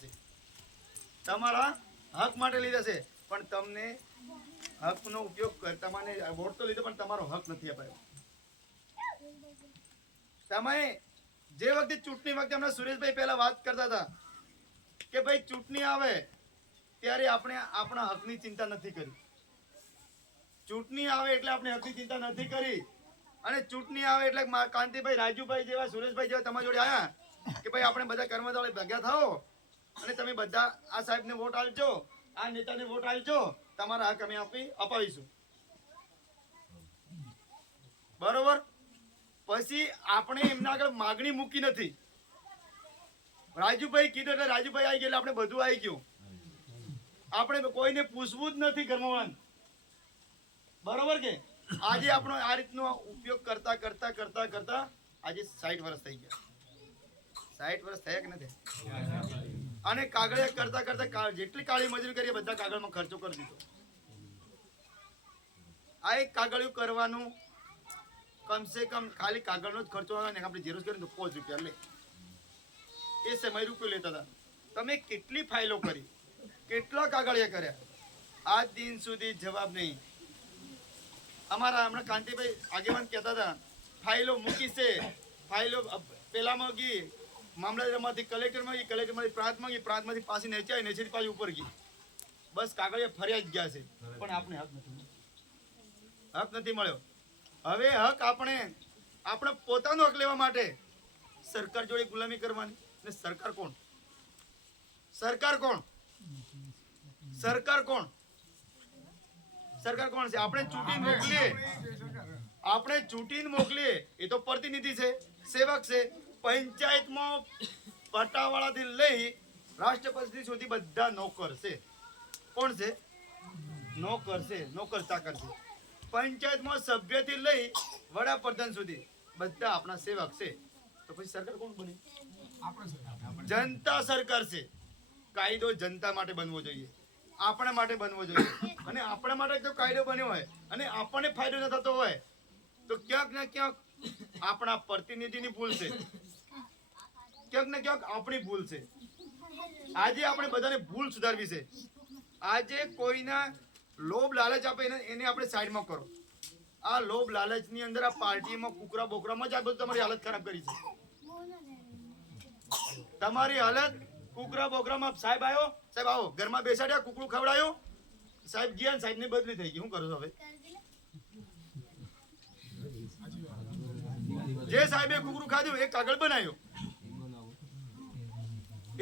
છે તમારા હક માટે લીધા છે, પણ તમને હકનો ઉપયોગ તમને વોટ તો લીધો, પણ તમારો હક નથી અપાયો. તમે જે વખતે ચૂંટણી વખતે હમણાં સુરેશભાઈ પહેલા વાત કરતા હતા કે ભાઈ ચૂંટણી આવે ત્યારે આપણે આપણા હકની ચિંતા નથી કરી. ચૂંટણી આવે એટલે આપણે હકની ચિંતા નથી કરી. અને ચૂંટણી આવે એટલે કાંતિભાઈ રાજુભાઈ જેવા, સુરેશભાઈ જેવા તમારી જોડે આયા કે ભાઈ આપણે બધા કર્મચારી ભેગા થાઓ. અને તમે બધા આ સાહેબને વોટ આપજો, આ નેતાને વોટ આપજો, તમારા હક અમે આપી અપાવીશું. બરોબર? પછી આપણે એમના આગળ માગણી મૂકી નથી. રાજુભાઈ કીધું એટલે રાજુભાઈ આવી ગયા આપણે બધું આવી ગયું. આપણે કોઈને પૂછવું જ નથી ઘરમાં બરોબર કે? આજે આપણો આ રીતનો ઉપયોગ કરતા કરતા કરતા કરતા આજે સાઠ વર્ષ થઈ ગયા. સાઠ વર્ષ થયા કે નથી? અને કાગળિયા કરતા કરતા જેટલી કાળી મજૂરી કરીએ, બધા કાગળમાં ખર્ચો કરી દીધો. આ એક કાગળિયું કરવાનું કમસે કમ ખાલી કાગળનો જ ખર્ચો આવે ને આપણે ઝેરોસ કરીને તો પાંચ રૂપિયા લે. એ સમય રૂપિયો લેતા હતા. તમે કેટલી ફાઇલો કરી? કેટલા કાગળિયા કર્યા? આજ દિન સુધી જવાબ નહીં. અમારા હમણાં કાંતિભાઈ આગેવાન કહેતા હતા, ફાઇલો મૂકી છે. ફાઇલો પેલામાં ગઈ. મામલતદારમાંથી કલેક્ટરમાં ગઈ કલેક્ટરમાંથી પ્રાંતમાં ગઈ પ્રાંતમાંથી પાછી નીચે આવી નીચેથી પાછી ઉપર ગઈ. બસ કાગળિયા ફર્યા જ ગયા છે. પણ આપણે હક નથી હક નથી મળ્યો. હવે હક આપણે આપણે પોતાનો હક લેવા માટે સરકાર જોડે ગુલામી કરવાની. અને સરકાર કોણ? સરકાર કોણ? સરકાર કોણ? સરકાર કોણ છે? આપણે ચૂંટીને મોકલીએ. આપણે ચૂંટીને મોકલીએ. એ તો પ્રતિનિધિ છે સેવક છે. પંચાયતમાં પટાવાળાથી લઈ રાષ્ટ્રપતિ સુધી બધા નોકર છે કોણ છે? નોકર છે નોકર ચાકર છે પંચાયતમાં સભ્યથી લઈ વડાપ્રધાન સુધી બધા આપણા સેવક છે. તો પછી સરકાર કોણ બને? જનતા સરકાર છે. કાયદો જનતા માટે બનવો જોઈએ. આપણા માટે બનવો જોઈએ. અને આપણા માટે જો કાયદો બન્યો હોય અને આપણને ફાયદો ન થતો હોય તો ક્યાંક ને ક્યાંક આપણા પ્રતિનિધિની ભૂલ છે. ક્યાંક ને ક્યાંક આપણી ભૂલ છે. આજે આપણે બધાને ભૂલ સુધારવી છે. આજે કોઈના લોભ લાલચ આપે એને એને આપણે સાઈડમાં કરો. આ લોભ લાલચની અંદર આ પાર્ટીમાં કુકરા બોકરામાં જ આ બધું તમારી હાલત ખરાબ કરી છે. તમારી હાલત કુકરા બોકરામાં સાહેબ આવ્યો સાહેબ આવો, ઘરમાં બેસાડ્યા, કુકડું ખવડાયો. સાહેબ ગયા સાહેબની બદલી થઈ ગઈ, શું કરું હવે? જે સાહેબે કુકરું ખાધું એ કાગળ બનાવ્યો.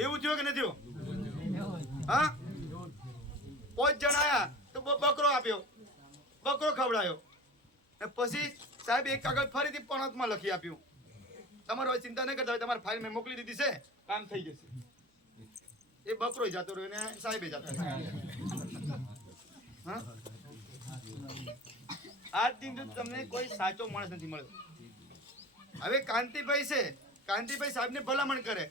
એવું થયું કે નથી થયું? હા? પાંચ જણ આયા, તો બકરો આપ્યો. બકરો ખવડાયો. ને પછી સાહેબ એક કાગળ ફરીથી પણતમાં લખી આપ્યું. તમારે હવે ચિંતા નહીં કરતા હોય, તમારી ફાઇલ મેં મોકલી દીધી છે, કામ થઈ જશે. એ બકરો જતો રહ્યો ને સાહેબે જતો હા? આજ દિન તમને કોઈ સાચો માણસ નથી મળ્યો. હવે કાંતિભાઈ છે, કાંતિભાઈ સાહેબને ભલામણ કરે.